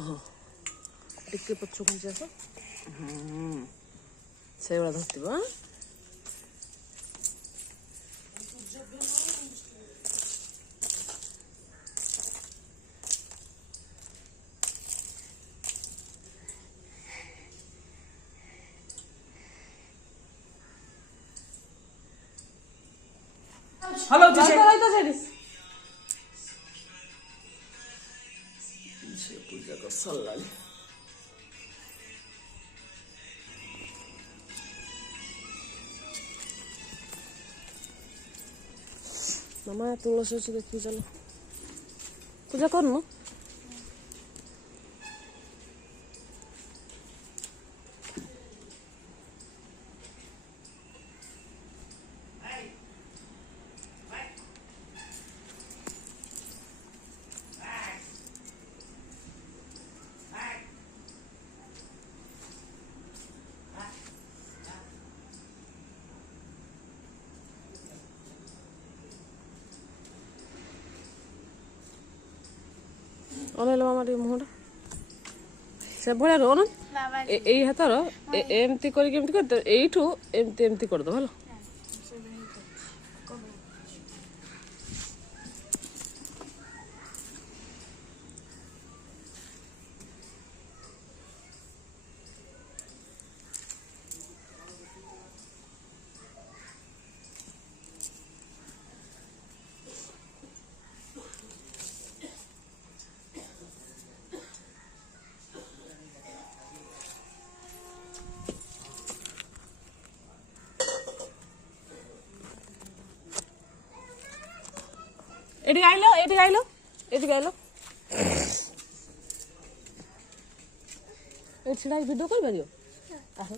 हाँ टिके पछू घुंची आस से भाया धरती हेलो पूजा कर सरला मामा तुलसी अच्छी देखिए चलो पूजा करनु अनेल मामा टी मुहटा से भाया रो ना यही हाथर एमती कर एठू एमती एमती कर दो भला एटी आइलो एटी आइलो एटी आइलो ए छिड़ा वीडियो कर परियो आहो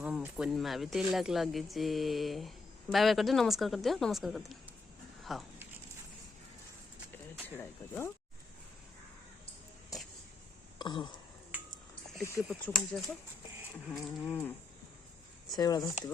मम कोन मा भी तिलक लगे जे बाय बाय कर दे नमस्कार कर दियो हां ए छिड़ा करियो हां टिके पछू घुंची आस से भाया धरती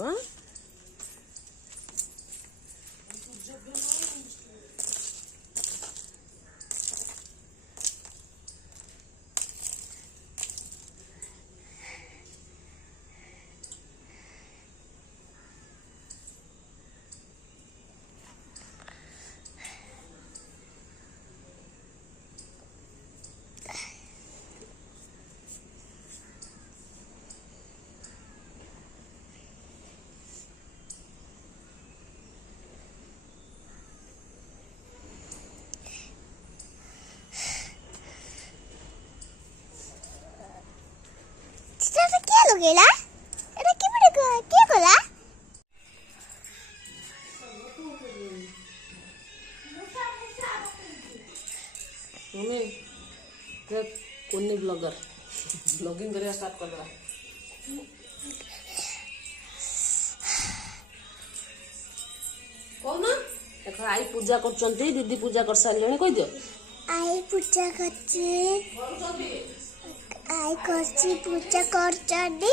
गेला अरे की बडे के कोला मम्मी क्या कोन्नी ब्लॉगर ब्लॉगिंग करिया स्टार्ट कर दला कौन देखो आई पूजा करचंती दीदी पूजा कर सारलेनी कहि दियो आई पूजा करची आई करची पूजा करचनी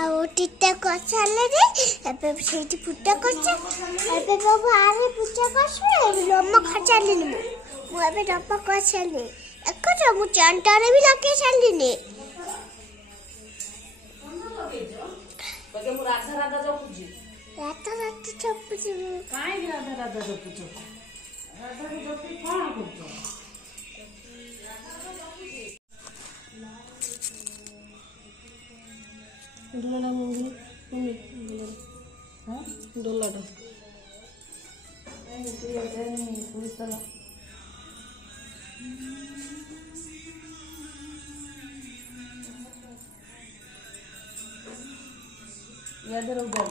आ टीटा करसाले रे एबे सेठी पूजा करछ एबे बाबू आरे पूजा करछ नम खचालिनी मु एबे नम खचाली एको जो मु चांटारे भी लगे सालिनी बगे मु राधा राधा जपुजी राता राता चपुजी काई राधा राधा जपुचो राधा के जपी कोन करछो डोलाटा मम्मी मम्मी हाँ डोलाटा याद रहो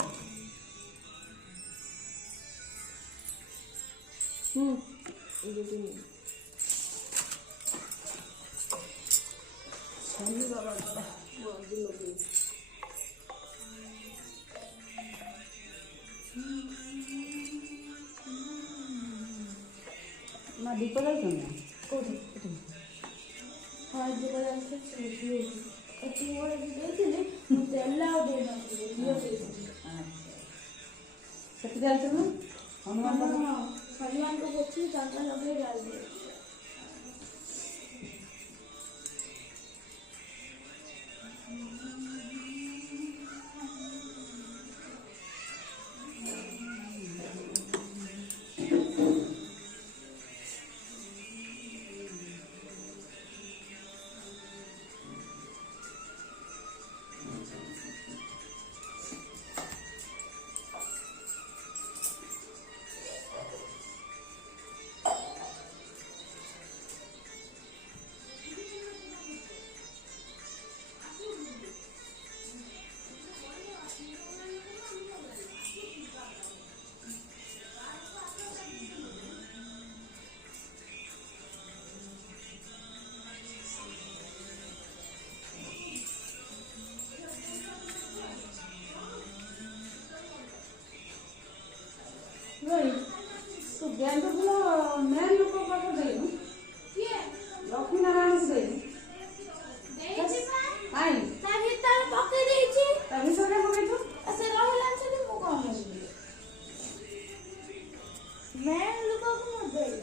ना दीप जाइए हाँ दीप हनुमान को लगे डाल दिए ଗେଣ୍ଡୁ ଫୁଲ ମେନ୍ ଲୋକ ପାଖରେ ଦେଇନୁ ଲକ୍ଷ୍ମୀ ନାରାୟଣ ଦେଇନୁ କାଇଁ ତା ଭିତରେ ପକେଇଛୁ ସେ ରହିଲାନି ସେଠି ମୁଁ କଣ କରିବି ମେନ୍ ଲୋକକୁ ମୁଁ ଦେଇ